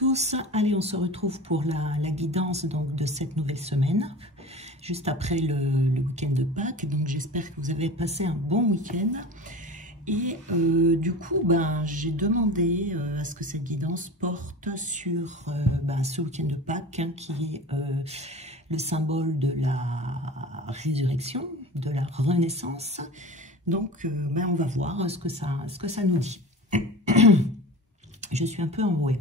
tous, allez on se retrouve pour la guidance donc, de cette nouvelle semaine, juste après le week-end de Pâques, donc j'espère que vous avez passé un bon week-end. Et du coup, j'ai demandé à ce que cette guidance porte sur ce week-end de Pâques, hein, qui est le symbole de la résurrection, de la renaissance. Donc, on va voir ce que ça nous dit. Je suis un peu enrouée.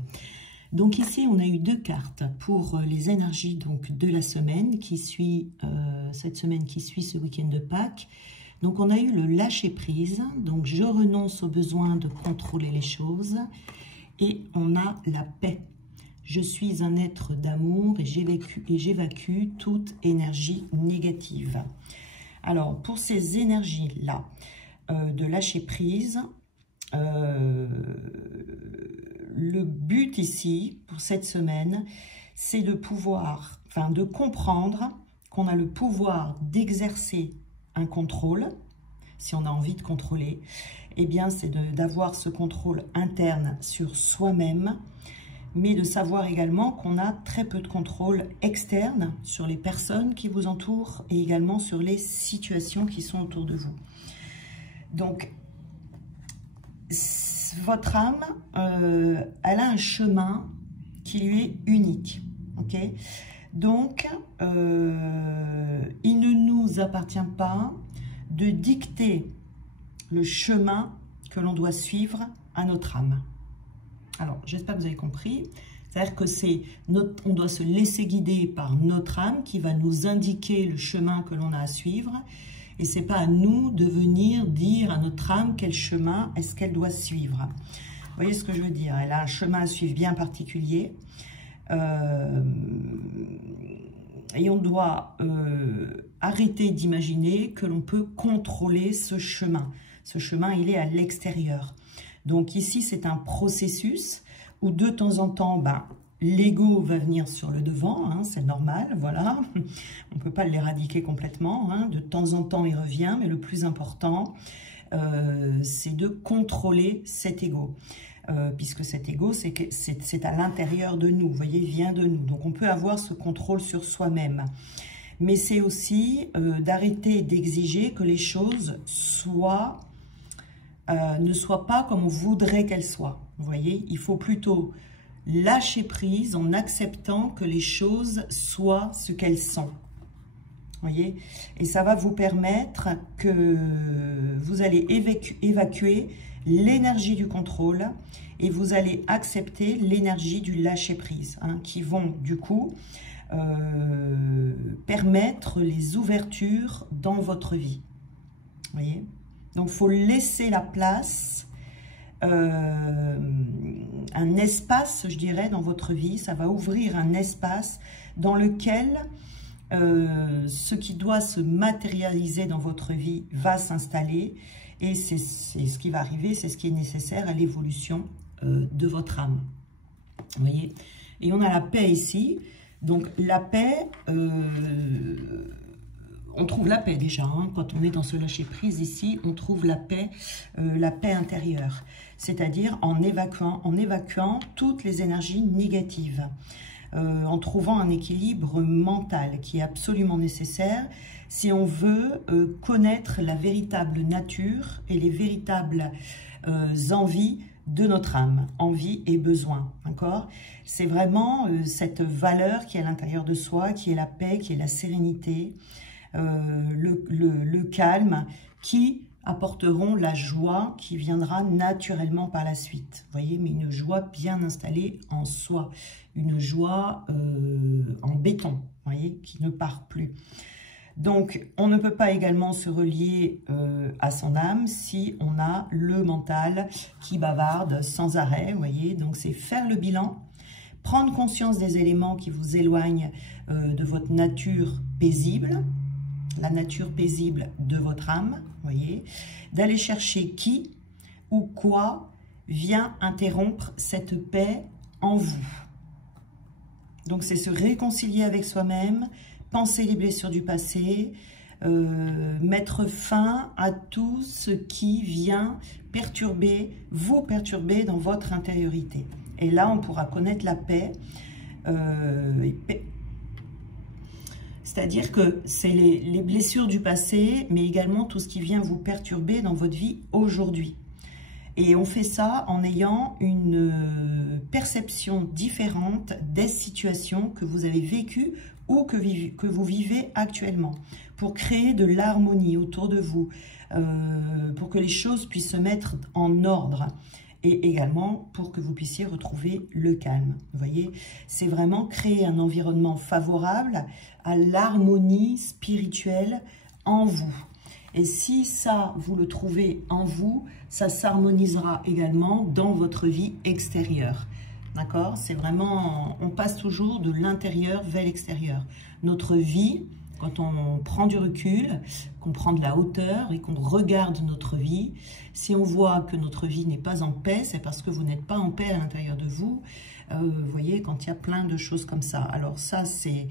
Donc ici, on a eu deux cartes pour les énergies donc, de la semaine qui suit, cette semaine qui suit ce week-end de Pâques. Donc on a eu le lâcher-prise, donc je renonce au besoin de contrôler les choses. Et on a la paix. Je suis un être d'amour et j'évacue toute énergie négative. Alors pour ces énergies-là, de lâcher-prise, le but ici, pour cette semaine, c'est de pouvoir, de comprendre qu'on a le pouvoir d'exercer un contrôle, si on a envie de contrôler, eh bien c'est d'avoir ce contrôle interne sur soi-même, mais de savoir également qu'on a très peu de contrôle externe sur les personnes qui vous entourent et également sur les situations qui sont autour de vous. Donc, votre âme, elle a un chemin qui lui est unique, ok? Donc, il ne nous appartient pas de dicter le chemin que l'on doit suivre à notre âme. Alors, j'espère que vous avez compris. C'est-à-dire que on doit se laisser guider par notre âme qui va nous indiquer le chemin que l'on a à suivre. Et ce n'est pas à nous de venir dire à notre âme quel chemin est-ce qu'elle doit suivre. Vous voyez ce que je veux dire? Elle a un chemin à suivre bien particulier. Et on doit arrêter d'imaginer que l'on peut contrôler ce chemin. Ce chemin, il est à l'extérieur. Donc ici, c'est un processus où de temps en temps, l'ego va venir sur le devant, hein, c'est normal, voilà. On ne peut pas l'éradiquer complètement, hein. De temps en temps, il revient, mais le plus important, c'est de contrôler cet ego. Puisque cet ego, c'est à l'intérieur de nous, vous voyez, il vient de nous. Donc, on peut avoir ce contrôle sur soi-même. Mais c'est aussi d'arrêter d'exiger que les choses ne soient pas comme on voudrait qu'elles soient. Vous voyez, il faut plutôt lâcher prise en acceptant que les choses soient ce qu'elles sont. Voyez, et ça va vous permettre que vous allez évacuer l'énergie du contrôle et vous allez accepter l'énergie du lâcher-prise, hein, qui vont du coup permettre les ouvertures dans votre vie. Voyez, donc il faut laisser la place, un espace, je dirais, dans votre vie. Ça va ouvrir un espace dans lequel ce qui doit se matérialiser dans votre vie va s'installer et c'est ce qui va arriver, c'est ce qui est nécessaire à l'évolution de votre âme. Vous voyez? Et on a la paix ici. Donc la paix, on trouve la paix déjà, hein, quand on est dans ce lâcher-prise ici, on trouve la paix intérieure. C'est-à-dire en évacuant toutes les énergies négatives. En trouvant un équilibre mental qui est absolument nécessaire si on veut connaître la véritable nature et les véritables envies de notre âme, envie et besoin, d'accord? C'est vraiment cette valeur qui est à l'intérieur de soi, qui est la paix, qui est la sérénité, le calme, qui apporteront la joie qui viendra naturellement par la suite. Vous voyez, mais une joie bien installée en soi, une joie en béton, vous voyez, qui ne part plus. Donc, on ne peut pas également se relier à son âme si on a le mental qui bavarde sans arrêt, vous voyez. Donc, c'est faire le bilan, prendre conscience des éléments qui vous éloignent de votre nature paisible, la nature paisible de votre âme, vous voyez, d'aller chercher qui ou quoi vient interrompre cette paix en vous. Donc, c'est se réconcilier avec soi-même, penser les blessures du passé, mettre fin à tout ce qui vient vous perturber dans votre intériorité. Et là, on pourra connaître la paix. C'est-à-dire que c'est les blessures du passé, mais également tout ce qui vient vous perturber dans votre vie aujourd'hui. Et on fait ça en ayant une perception différente des situations que vous avez vécues ou que vous vivez actuellement, pour créer de l'harmonie autour de vous, pour que les choses puissent se mettre en ordre, et également pour que vous puissiez retrouver le calme. Vous voyez, c'est vraiment créer un environnement favorable à l'harmonie spirituelle en vous. Et si ça, vous le trouvez en vous, ça s'harmonisera également dans votre vie extérieure. D'accord? C'est vraiment, on passe toujours de l'intérieur vers l'extérieur. Notre vie, quand on prend du recul, qu'on prend de la hauteur et qu'on regarde notre vie, si on voit que notre vie n'est pas en paix, c'est parce que vous n'êtes pas en paix à l'intérieur de vous. Vous voyez, quand il y a plein de choses comme ça. Alors ça, c'est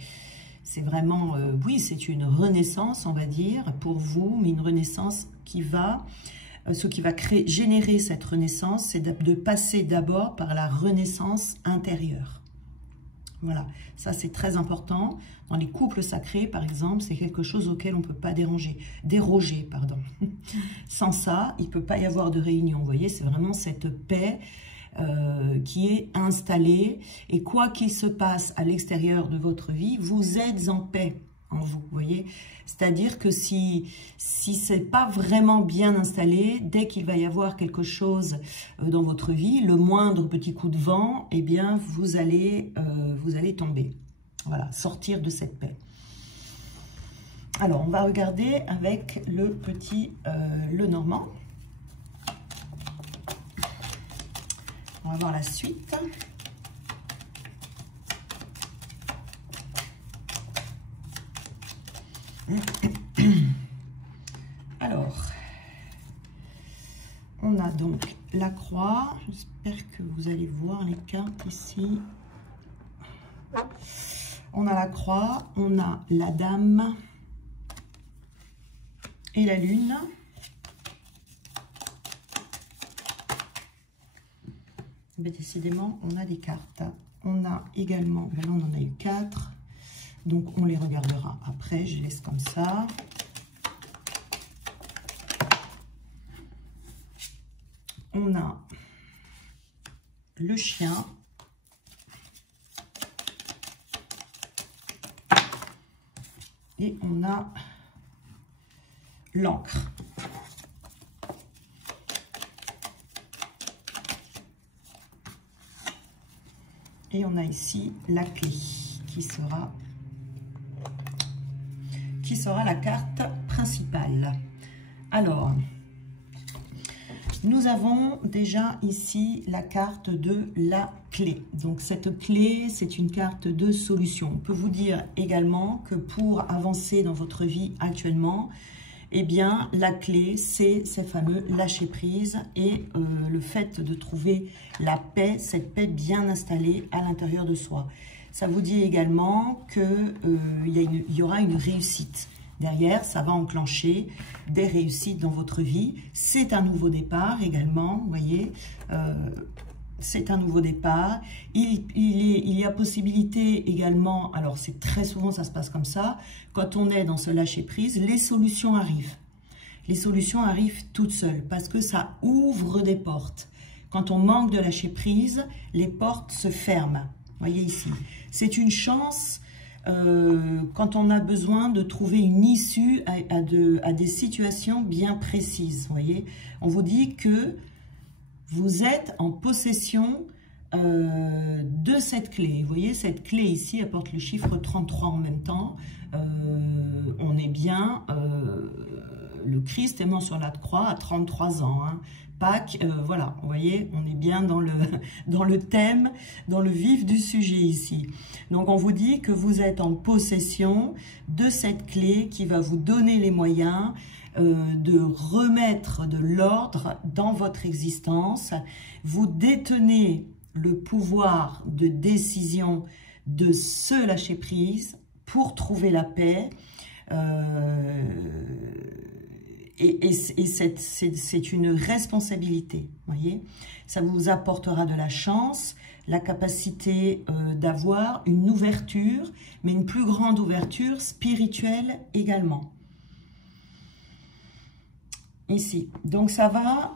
vraiment, oui, c'est une renaissance, on va dire, pour vous, mais une renaissance qui va, ce qui va générer cette renaissance, c'est de passer d'abord par la renaissance intérieure. Voilà, ça c'est très important. Dans les couples sacrés, par exemple, c'est quelque chose auquel on ne peut pas déroger, pardon. Sans ça, il ne peut pas y avoir de réunion. Vous voyez, c'est vraiment cette paix qui est installée. Et quoi qu'il se passe à l'extérieur de votre vie, vous êtes en paix en vous, vous voyez. C'est-à-dire que si ce n'est pas vraiment bien installé, dès qu'il va y avoir quelque chose dans votre vie, le moindre petit coup de vent, eh bien, vous allez tomber. Voilà, sortir de cette paix. Alors, on va regarder avec le petit Lenormand. On va voir la suite. Alors, on a donc la croix. J'espère que vous allez voir les cartes ici. On a la croix, on a la dame et la lune. Mais décidément, on a des cartes. On a également, là on en a eu 4. Donc, on les regardera après. Je laisse comme ça. On a le chien. Et on a l'encre. Et on a ici la clé qui sera la carte principale. Alors, nous avons déjà ici la carte de la clé. Donc cette clé, c'est une carte de solution. On peut vous dire également que pour avancer dans votre vie actuellement, eh bien la clé, c'est ces fameux lâcher prise et le fait de trouver la paix, cette paix bien installée à l'intérieur de soi. Ça vous dit également qu'il y aura une réussite. Derrière, ça va enclencher des réussites dans votre vie. C'est un nouveau départ également, vous voyez. C'est un nouveau départ. Il y a possibilité également, alors c'est très souvent ça se passe comme ça, quand on est dans ce lâcher-prise, les solutions arrivent. Les solutions arrivent toutes seules parce que ça ouvre des portes. Quand on manque de lâcher-prise, les portes se ferment. Vous voyez ici. C'est une chance quand on a besoin de trouver une issue à des situations bien précises. Vous voyez, on vous dit que vous êtes en possession de cette clé. Vous voyez, cette clé ici apporte le chiffre 33 en même temps. On est bien, le Christ est mort sur la croix à 33 ans. Hein. Pâques, voilà, vous voyez, on est bien dans le thème, dans le vif du sujet ici. Donc, on vous dit que vous êtes en possession de cette clé qui va vous donner les moyens de remettre de l'ordre dans votre existence. Vous détenez le pouvoir de décision de se lâcher prise pour trouver la paix. c'est une responsabilité, voyez. Ça vous apportera de la chance, la capacité d'avoir une ouverture, mais une plus grande ouverture spirituelle également. Ici, donc ça va,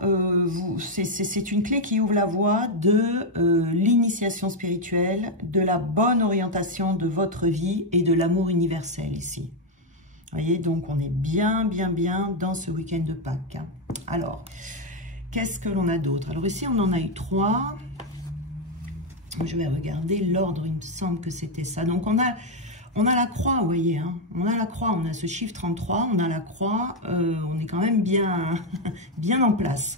c'est une clé qui ouvre la voie de l'initiation spirituelle, de la bonne orientation de votre vie et de l'amour universel ici. Vous voyez, donc on est bien dans ce week-end de Pâques. Alors, qu'est-ce que l'on a d'autre? Alors ici, on en a eu 3. Je vais regarder l'ordre, il me semble que c'était ça. Donc on a la croix, vous voyez, hein. On a la croix, on a ce chiffre 33, on a la croix, on est quand même bien en place.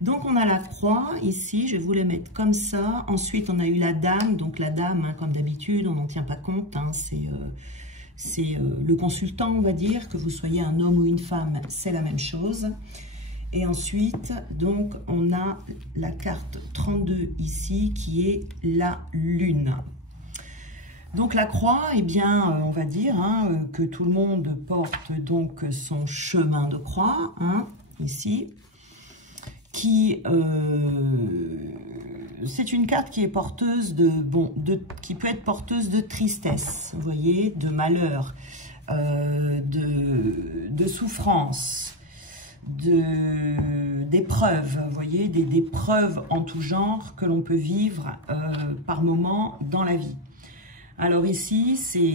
Donc on a la croix ici, je vais vous les mettre comme ça. Ensuite on a eu la dame, donc la dame, hein, comme d'habitude, on n'en tient pas compte, hein, c'est le consultant, on va dire, que vous soyez un homme ou une femme, c'est la même chose. Et ensuite, donc, on a la carte 32 ici, qui est la lune. Donc, la croix, eh bien, on va dire hein, que tout le monde porte donc son chemin de croix, hein, ici, qui... c'est une carte qui est porteuse qui peut être porteuse de tristesse, vous voyez, de malheur, de souffrance, d'épreuves, vous voyez, des preuves en tout genre que l'on peut vivre par moment dans la vie. Alors ici, c'est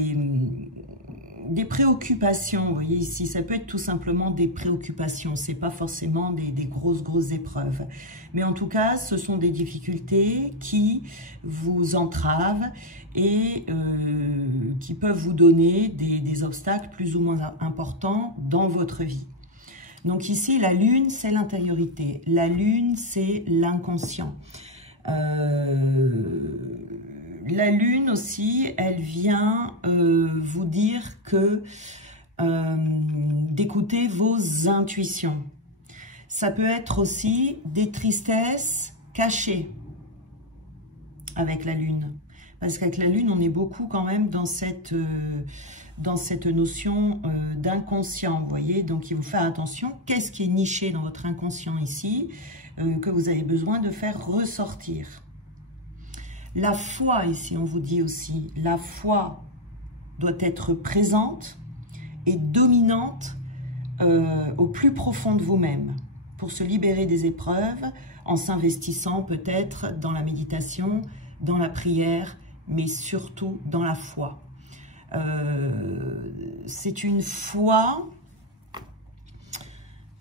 des préoccupations, vous voyez ici, ça peut être tout simplement des préoccupations, c'est pas forcément des grosses épreuves. Mais en tout cas, ce sont des difficultés qui vous entravent et qui peuvent vous donner des obstacles plus ou moins importants dans votre vie. Donc ici, la lune, c'est l'intériorité. La lune, c'est l'inconscient. La lune aussi, elle vient vous dire que d'écouter vos intuitions. Ça peut être aussi des tristesses cachées avec la lune. Parce qu'avec la lune, on est beaucoup quand même dans cette notion d'inconscient, vous voyez. Donc, il faut faire attention. Qu'est-ce qui est niché dans votre inconscient ici, que vous avez besoin de faire ressortir? La foi, ici, on vous dit aussi, la foi doit être présente et dominante au plus profond de vous-même pour se libérer des épreuves en s'investissant peut-être dans la méditation, dans la prière, mais surtout dans la foi. C'est une foi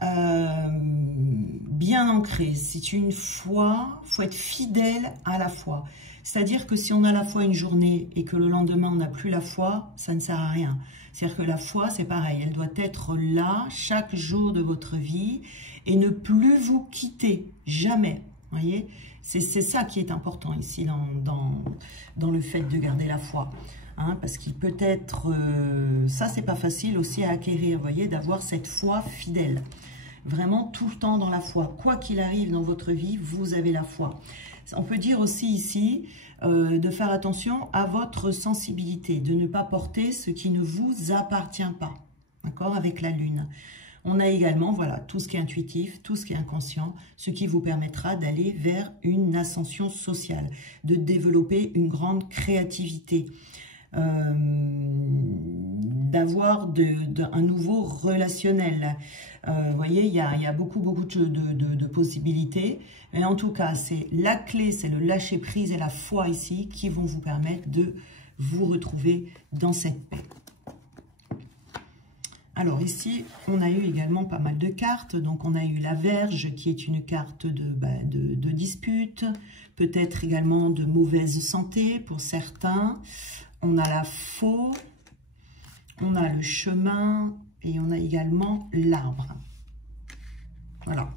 bien ancrée, c'est une foi, il faut être fidèle à la foi. C'est-à-dire que si on a la foi une journée et que le lendemain on n'a plus la foi, ça ne sert à rien. C'est-à-dire que la foi, c'est pareil, elle doit être là chaque jour de votre vie et ne plus vous quitter, jamais. Vous voyez, c'est ça qui est important ici dans le fait de garder la foi. Hein, parce qu'il peut être, ça c'est pas facile aussi à acquérir, vous voyez, d'avoir cette foi fidèle. Vraiment tout le temps dans la foi. Quoi qu'il arrive dans votre vie, vous avez la foi. On peut dire aussi ici de faire attention à votre sensibilité, de ne pas porter ce qui ne vous appartient pas, d'accord, avec la lune. On a également, voilà, tout ce qui est intuitif, tout ce qui est inconscient, ce qui vous permettra d'aller vers une ascension sociale, de développer une grande créativité, d'avoir un nouveau relationnel. Vous voyez, il y a beaucoup de possibilités. Mais en tout cas, c'est la clé, c'est le lâcher-prise et la foi ici qui vont vous permettre de vous retrouver dans cette paix. Alors ici, on a eu également pas mal de cartes. Donc on a eu la Vierge qui est une carte de dispute, peut-être également de mauvaise santé pour certains. On a la Faux, on a le chemin et on a également l'arbre. Voilà.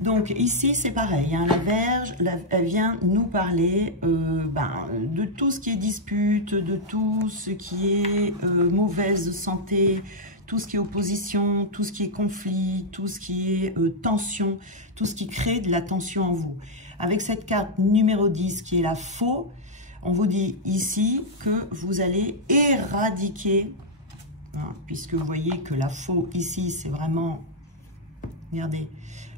Donc ici c'est pareil, hein, la Vierge, elle vient nous parler de tout ce qui est dispute, de tout ce qui est mauvaise santé, tout ce qui est opposition, tout ce qui est conflit, tout ce qui est tension, tout ce qui crée de la tension en vous. Avec cette carte numéro 10 qui est la Faux, on vous dit ici que vous allez éradiquer, hein, puisque vous voyez que la Faux ici c'est vraiment Regardez,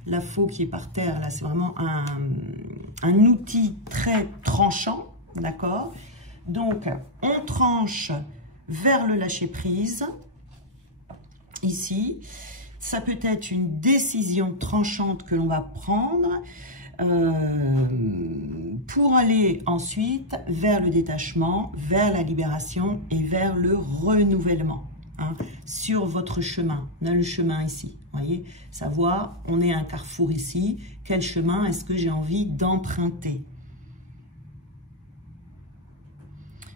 la faux qui est par terre, là, c'est vraiment un outil très tranchant, d'accord? Donc, on tranche vers le lâcher-prise, ici. Ça peut être une décision tranchante que l'on va prendre pour aller ensuite vers le détachement, vers la libération et vers le renouvellement. Hein, sur votre chemin. On a le chemin ici, vous voyez, savoir, on est à un carrefour ici, quel chemin est-ce que j'ai envie d'emprunter?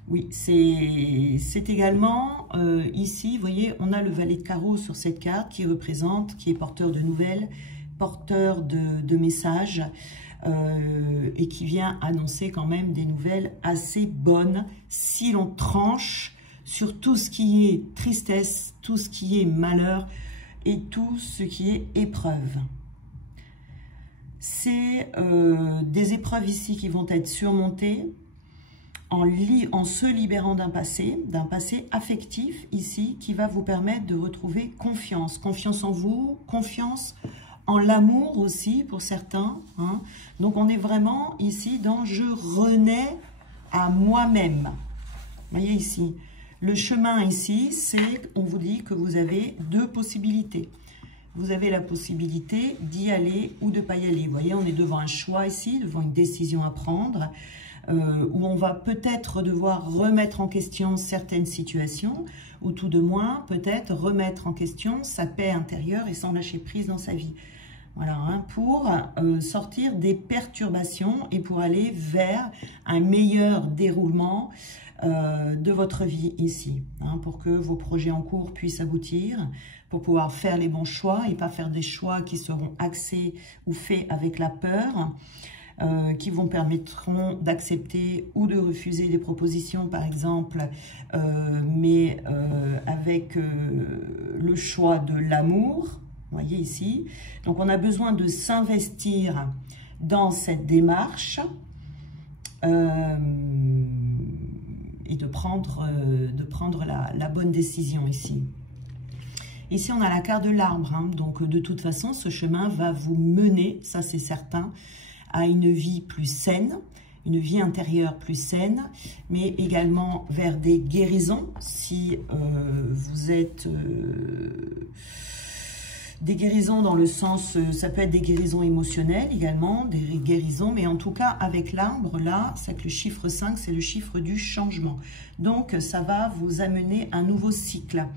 Oui, c'est également, ici, vous voyez, on a le valet de carreau sur cette carte qui représente, qui est porteur de nouvelles, porteur de messages, et qui vient annoncer quand même des nouvelles assez bonnes si l'on tranche sur tout ce qui est tristesse, tout ce qui est malheur et tout ce qui est épreuve. C'est des épreuves ici qui vont être surmontées en se libérant d'un passé affectif ici qui va vous permettre de retrouver confiance. Confiance en vous, confiance en l'amour aussi pour certains. Hein. Donc on est vraiment ici dans « je renais à moi-même ». Vous voyez ici. Le chemin ici, c'est, on vous dit que vous avez deux possibilités. Vous avez la possibilité d'y aller ou de ne pas y aller. Vous voyez, on est devant un choix ici, devant une décision à prendre, où on va peut-être devoir remettre en question certaines situations, ou tout de moins, peut-être remettre en question sa paix intérieure et son lâcher prise dans sa vie. Voilà, hein, pour sortir des perturbations et pour aller vers un meilleur déroulement de votre vie ici, hein, pour que vos projets en cours puissent aboutir, pour pouvoir faire les bons choix et pas faire des choix qui seront axés ou faits avec la peur, qui vous permettront d'accepter ou de refuser des propositions, par exemple, mais avec le choix de l'amour, vous voyez ici. Donc, on a besoin de s'investir dans cette démarche et de prendre la bonne décision ici. Ici, on a la carte de l'arbre. Hein. Donc, de toute façon, ce chemin va vous mener, ça c'est certain, à une vie plus saine, une vie intérieure plus saine, mais également vers des guérisons, si vous êtes... des guérisons dans le sens, ça peut être des guérisons émotionnelles également, des guérisons, mais en tout cas avec l'arbre là, c'est que le chiffre 5, c'est le chiffre du changement. Donc ça va vous amener un nouveau cycle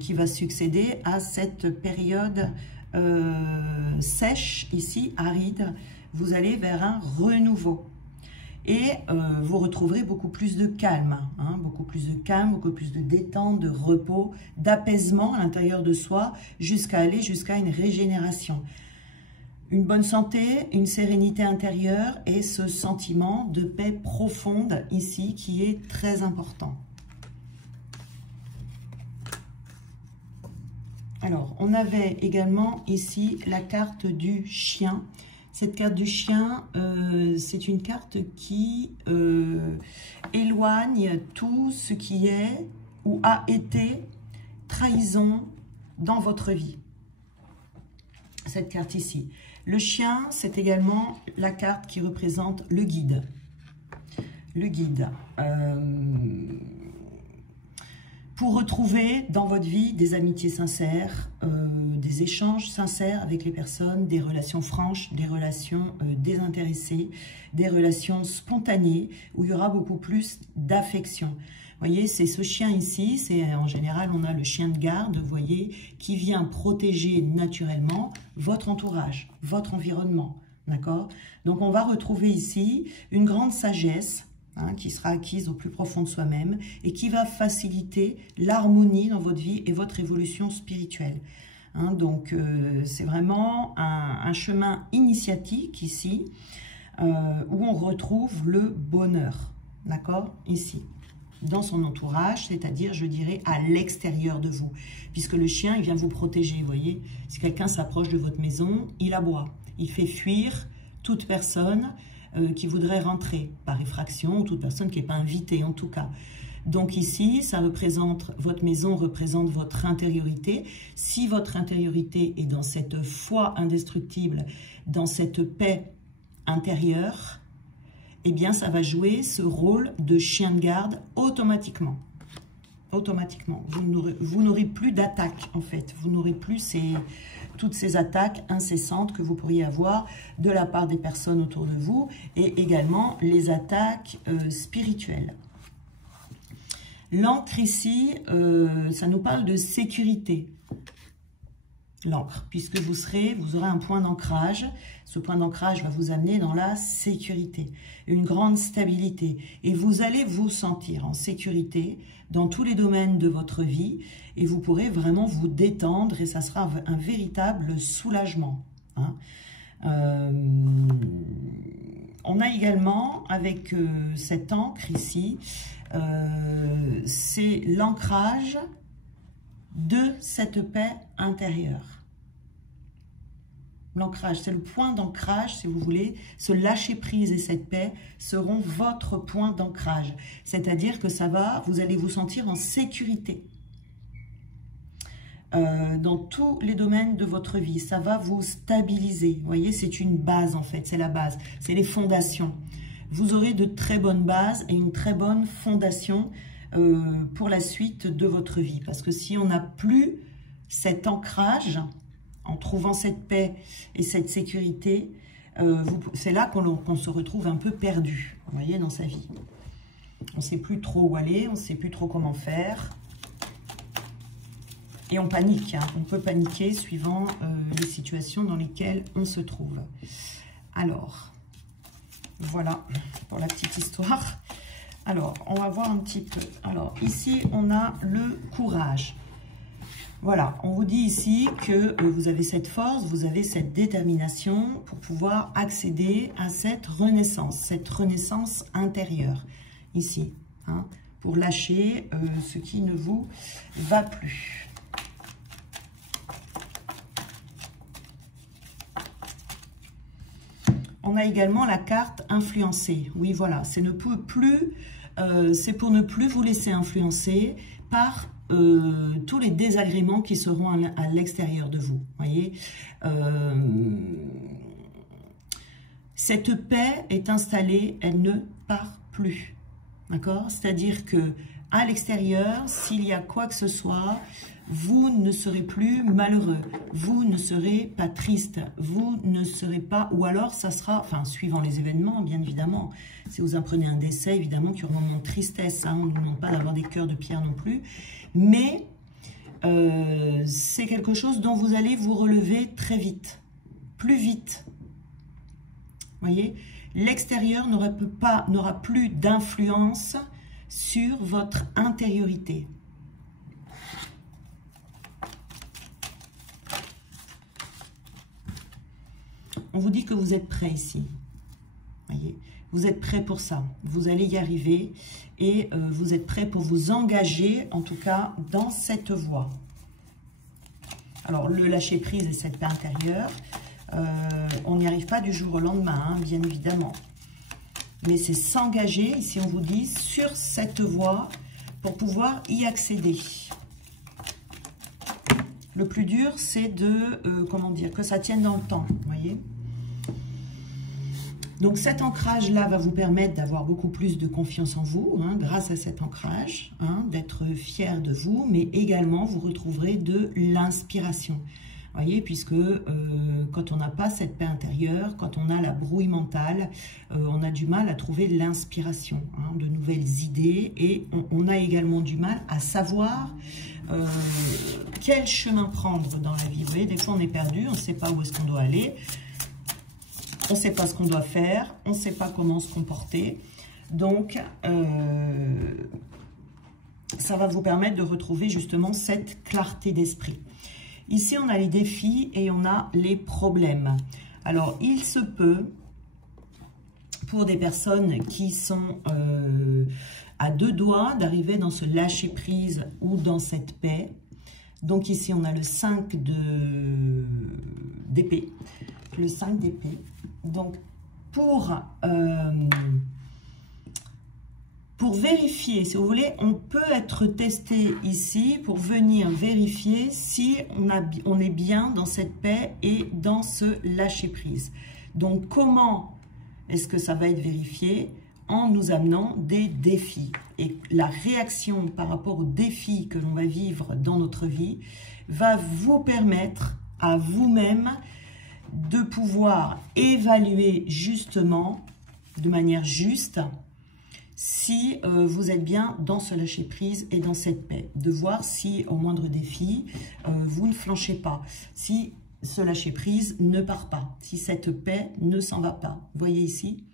qui va succéder à cette période sèche ici, aride. Vous allez vers un renouveau. Et vous retrouverez beaucoup plus de calme, hein, beaucoup plus de calme, beaucoup plus de détente, de repos, d'apaisement à l'intérieur de soi, jusqu'à aller jusqu'à une régénération. Une bonne santé, une sérénité intérieure et ce sentiment de paix profonde ici qui est très important. Alors, on avait également ici la carte du chien. Cette carte du chien, c'est une carte qui éloigne tout ce qui est ou a été trahison dans votre vie. Cette carte ici. Le chien, c'est également la carte qui représente le guide. Le guide. Pour retrouver dans votre vie des amitiés sincères, des échanges sincères avec les personnes, des relations franches, des relations désintéressées, des relations spontanées, où il y aura beaucoup plus d'affection. Vous voyez, c'est ce chien ici, c'est en général, on a le chien de garde, vous voyez, qui vient protéger naturellement votre entourage, votre environnement, d'accord? Donc, on va retrouver ici une grande sagesse, hein, qui sera acquise au plus profond de soi-même et qui va faciliter l'harmonie dans votre vie et votre évolution spirituelle. Hein, donc, c'est vraiment un chemin initiatique ici où on retrouve le bonheur, d'accord, ici, dans son entourage, c'est-à-dire, je dirais, à l'extérieur de vous, puisque le chien, il vient vous protéger, vous voyez. Si quelqu'un s'approche de votre maison, il aboie, il fait fuir toute personne qui voudrait rentrer par effraction, ou toute personne qui n'est pas invitée en tout cas. Donc ici, ça représente, votre maison représente votre intériorité. Si votre intériorité est dans cette foi indestructible, dans cette paix intérieure, eh bien ça va jouer ce rôle de chien de garde automatiquement. Automatiquement. Vous n'aurez plus d'attaque en fait. Vous n'aurez plus toutes ces attaques incessantes que vous pourriez avoir de la part des personnes autour de vous et également les attaques spirituelles. L'encre ici, ça nous parle de sécurité. L'encre, puisque vous aurez un point d'ancrage. Ce point d'ancrage va vous amener dans la sécurité, une grande stabilité. Et vous allez vous sentir en sécurité dans tous les domaines de votre vie et vous pourrez vraiment vous détendre et ça sera un véritable soulagement. Hein. On a également, avec cette encre ici, c'est l'ancrage de cette paix intérieure. L'ancrage, c'est le point d'ancrage, si vous voulez. Ce lâcher-prise et cette paix seront votre point d'ancrage. C'est-à-dire que vous allez vous sentir en sécurité. Dans tous les domaines de votre vie. Ça va vous stabiliser. Vous voyez, c'est une base en fait, c'est la base. C'est les fondations. Vous aurez de très bonnes bases et une très bonne fondation pour la suite de votre vie. Parce que si on n'a plus cet ancrage, en trouvant cette paix et cette sécurité, c'est là qu'on se retrouve un peu perdu, vous voyez, dans sa vie. On ne sait plus trop où aller, on ne sait plus trop comment faire. Et on panique, hein. On peut paniquer suivant les situations dans lesquelles on se trouve. Alors, voilà pour la petite histoire. Alors, on va voir un petit peu. Alors, ici, on a le courage. Voilà, on vous dit ici que vous avez cette force, vous avez cette détermination pour pouvoir accéder à cette renaissance intérieure, ici, hein, pour lâcher ce qui ne vous va plus. On a également la carte influencée. Oui, voilà, c'est pour ne plus vous laisser influencer par tous les désagréments qui seront à l'extérieur de vous. Voyez, cette paix est installée, elle ne part plus. D'accord? C'est-à-dire que à l'extérieur, s'il y a quoi que ce soit, vous ne serez plus malheureux, vous ne serez pas triste, vous ne serez pas, ou alors ça sera, enfin suivant les événements bien évidemment, si vous apprenez un décès évidemment qu'il y aura un moment de tristesse, hein, on ne demande pas d'avoir des cœurs de pierre non plus, mais c'est quelque chose dont vous allez vous relever très vite, plus vite, voyez, l'extérieur n'aura plus d'influence sur votre intériorité. On vous dit que vous êtes prêt ici. Voyez, vous êtes prêt pour ça. Vous allez y arriver et vous êtes prêt pour vous engager, en tout cas, dans cette voie. Alors, le lâcher-prise et cette paix intérieure, on n'y arrive pas du jour au lendemain, hein, bien évidemment. Mais c'est s'engager, ici on vous dit, sur cette voie pour pouvoir y accéder. Le plus dur, c'est de, comment dire, que ça tienne dans le temps, vous voyez. Donc cet ancrage-là va vous permettre d'avoir beaucoup plus de confiance en vous, hein, grâce à cet ancrage, hein, d'être fier de vous, mais également vous retrouverez de l'inspiration. Voyez, puisque quand on n'a pas cette paix intérieure, quand on a la brouille mentale, on a du mal à trouver l'inspiration, hein, de nouvelles idées, et on a également du mal à savoir quel chemin prendre dans la vie. Vous voyez, des fois on est perdu, on ne sait pas où est-ce qu'on doit aller, on ne sait pas ce qu'on doit faire, on ne sait pas comment se comporter. Donc, ça va vous permettre de retrouver justement cette clarté d'esprit. Ici, on a les défis et on a les problèmes. Alors, il se peut, pour des personnes qui sont à deux doigts d'arriver dans ce lâcher-prise ou dans cette paix. Donc ici, on a le 5 d'épée. Le 5 d'épée. Donc, pour vérifier, si vous voulez, on peut être testé ici pour venir vérifier si on est bien dans cette paix et dans ce lâcher-prise. Donc, comment est-ce que ça va être vérifié? En nous amenant des défis. Et la réaction par rapport aux défis que l'on va vivre dans notre vie va vous permettre à vous-même de pouvoir évaluer justement, de manière juste, si vous êtes bien dans ce lâcher-prise et dans cette paix. De voir si, au moindre défi, vous ne flanchez pas. Si ce lâcher-prise ne part pas. Si cette paix ne s'en va pas. Vous voyez ici?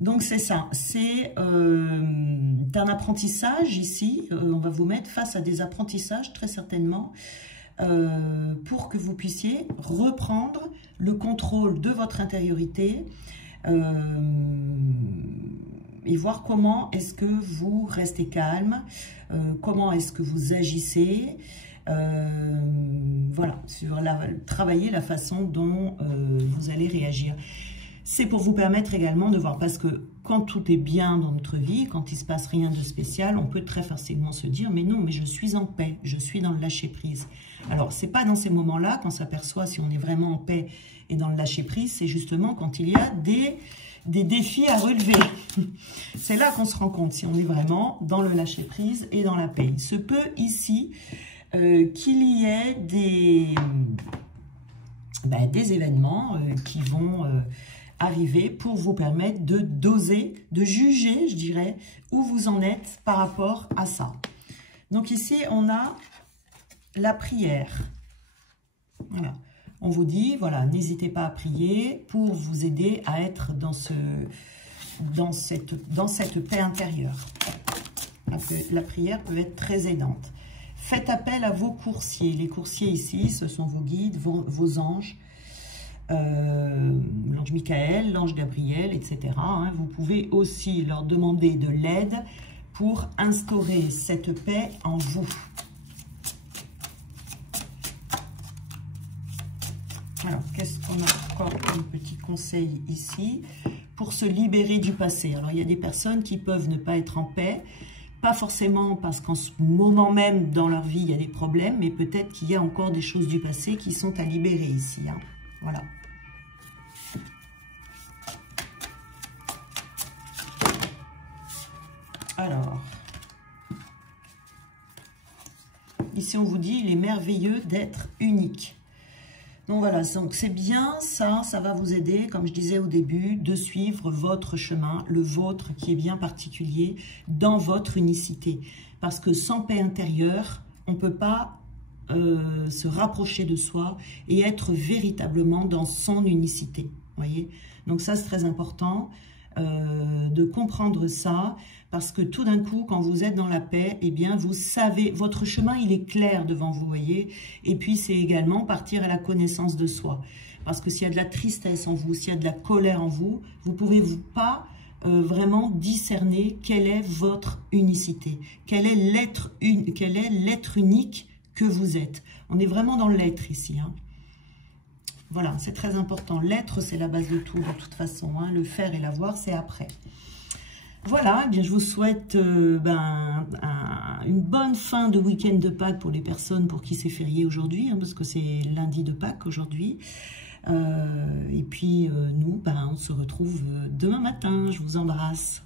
Donc c'est ça, c'est un apprentissage ici, on va vous mettre face à des apprentissages très certainement pour que vous puissiez reprendre le contrôle de votre intériorité et voir comment est-ce que vous restez calme, comment est-ce que vous agissez, voilà, travailler la façon dont vous allez réagir. C'est pour vous permettre également de voir, parce que quand tout est bien dans notre vie, quand il ne se passe rien de spécial, on peut très facilement se dire, mais non, mais je suis en paix, je suis dans le lâcher-prise. Alors, ce n'est pas dans ces moments-là qu'on s'aperçoit si on est vraiment en paix et dans le lâcher-prise, c'est justement quand il y a des défis à relever. C'est là qu'on se rend compte si on est vraiment dans le lâcher-prise et dans la paix. Il se peut ici qu'il y ait des événements qui vont arriver pour vous permettre de doser, de juger, je dirais, où vous en êtes par rapport à ça. Donc ici, on a la prière. Voilà. On vous dit, voilà, n'hésitez pas à prier pour vous aider à être dans cette paix intérieure. La prière peut être très aidante. Faites appel à vos coursiers. Les coursiers ici, ce sont vos guides, vos anges. L'ange Michael, l'ange Gabriel, etc. Hein. Vous pouvez aussi leur demander de l'aide pour instaurer cette paix en vous. Alors, qu'est-ce qu'on a encore comme petit conseil ici? Pour se libérer du passé. Alors, il y a des personnes qui peuvent ne pas être en paix, pas forcément parce qu'en ce moment même dans leur vie, il y a des problèmes, mais peut-être qu'il y a encore des choses du passé qui sont à libérer ici. Hein. Voilà. Alors, ici on vous dit, il est merveilleux d'être unique. Donc voilà, donc c'est bien, ça va vous aider, comme je disais au début, de suivre votre chemin, le vôtre qui est bien particulier, dans votre unicité. Parce que sans paix intérieure, on ne peut pas se rapprocher de soi et être véritablement dans son unicité. Voyez, donc ça c'est très important de comprendre ça, parce que tout d'un coup, quand vous êtes dans la paix, eh bien vous savez, votre chemin il est clair devant vous, voyez. Et puis c'est également partir à la connaissance de soi, parce que s'il y a de la tristesse en vous, s'il y a de la colère en vous, vous ne pouvez pas vraiment discerner quelle est votre unicité, quel est l'être unique que vous êtes. On est vraiment dans l'être ici, hein. Voilà, c'est très important. L'être, c'est la base de tout, de toute façon. Hein. Le faire et l'avoir, c'est après. Voilà, eh bien, je vous souhaite une bonne fin de week-end de Pâques pour les personnes pour qui c'est férié aujourd'hui, hein, parce que c'est lundi de Pâques aujourd'hui. Et puis, nous, on se retrouve demain matin. Je vous embrasse.